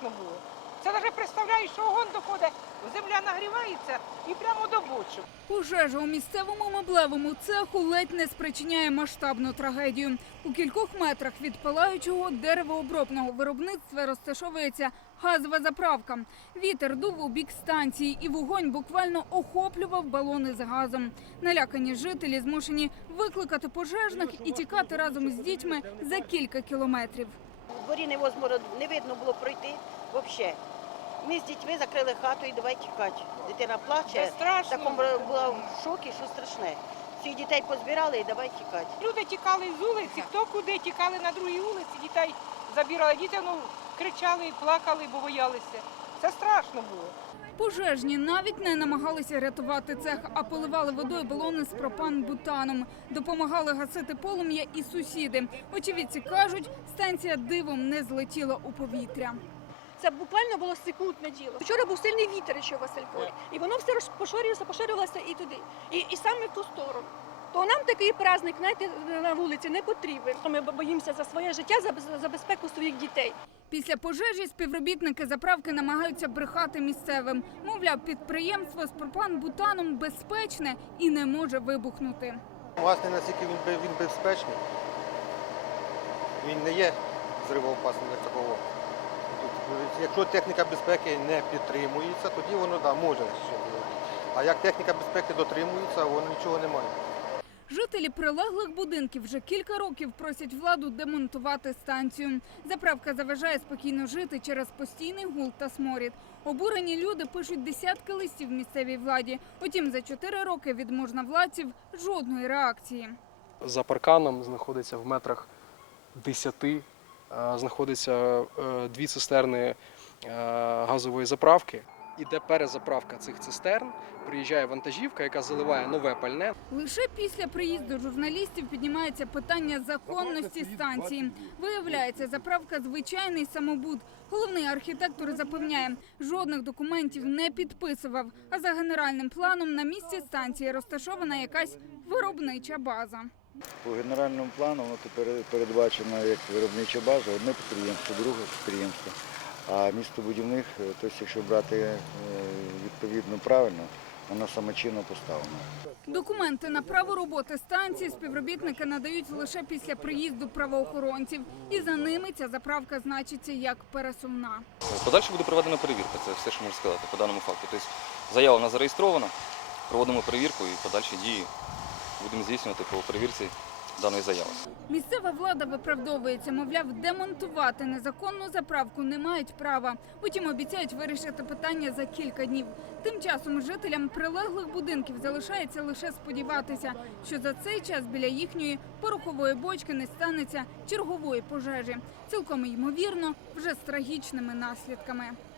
страшно. Це навіть представляєш, що огонь доходить, земля нагрівається і прямо до бочок. Пожежа у місцевому меблевому цеху ледь не спричиняє масштабну трагедію. У кількох метрах від палаючого деревообробного виробництва розташовується газова заправка. Вітер дув у бік станції, і вогонь буквально охоплював балони з газом. Налякані жителі змушені викликати пожежних і тікати разом з дітьми за кілька кілометрів. Дворі невозможно, не видно було пройти взагалі. Ми з дітьми закрили хату і давай тікати. Дитина плаче. страшно. Такому була в шокі, що страшне. Всіх дітей позбирали і давай тікати. Люди тікали з вулиці, хто куди тікали на другій вулиці, дітей забирали. Діти ну, кричали, плакали, бо боялися. Це страшно було. Пожежні навіть не намагалися рятувати цех, а поливали водою балони з пропан-бутаном. Допомагали гасити полум'я і сусіди. Очевидці кажуть, станція дивом не злетіла у повітря. Це буквально було секундне діло. Вчора був сильний вітер ще в Василькові, і воно все поширювалося, поширювалося і туди, і, і саме в ту сторону. То нам такий праздник, знаєте, на вулиці не потрібен. Ми боїмося за своє життя, за, за безпеку своїх дітей. Після пожежі співробітники заправки намагаються брехати місцевим. Мовляв, підприємство з пропан-бутаном безпечне і не може вибухнути. Власне, наскільки він, він безпечний, він не є зривоопасним як такого. Якщо техніка безпеки не підтримується, тоді воно да, може. А як техніка безпеки дотримується, воно нічого немає. Жителі прилеглих будинків вже кілька років просять владу демонтувати станцію. Заправка заважає спокійно жити через постійний гул та сморід. Обурені люди пишуть десятки листів місцевій владі. Утім, за чотири роки від можновладців жодної реакції. За парканом знаходиться в метрах 10, е, знаходиться е, дві цистерни е, газової заправки. Іде перезаправка цих цистерн, приїжджає вантажівка, яка заливає нове пальне. Лише після приїзду журналістів піднімається питання законності станції. Виявляється, заправка звичайний самобуд. Головний архітектор запевняє, жодних документів не підписував. А за генеральним планом на місці станції розташована якась виробнича база. По генеральному плану воно тепер передбачено як виробнича база, одне підприємство, друге підприємство. А містобудівних, е, тобто, якщо брати е, відповідно правильно, воно самочинно поставлено. Документи на право роботи станції співробітники надають лише після приїзду правоохоронців, і за ними ця заправка значиться як пересувна. Подальше буде проведена перевірка, це все, що можу сказати по даному факту. Тобто заява нас зареєстрована, проводимо перевірку і подальші дії будемо здійснювати по перевірці даної заяви. Місцева влада виправдовується, мовляв, демонтувати незаконну заправку не мають права. Утім, обіцяють вирішити питання за кілька днів. Тим часом жителям прилеглих будинків залишається лише сподіватися, що за цей час біля їхньої порохової бочки не станеться чергової пожежі. Цілком ймовірно, вже з трагічними наслідками.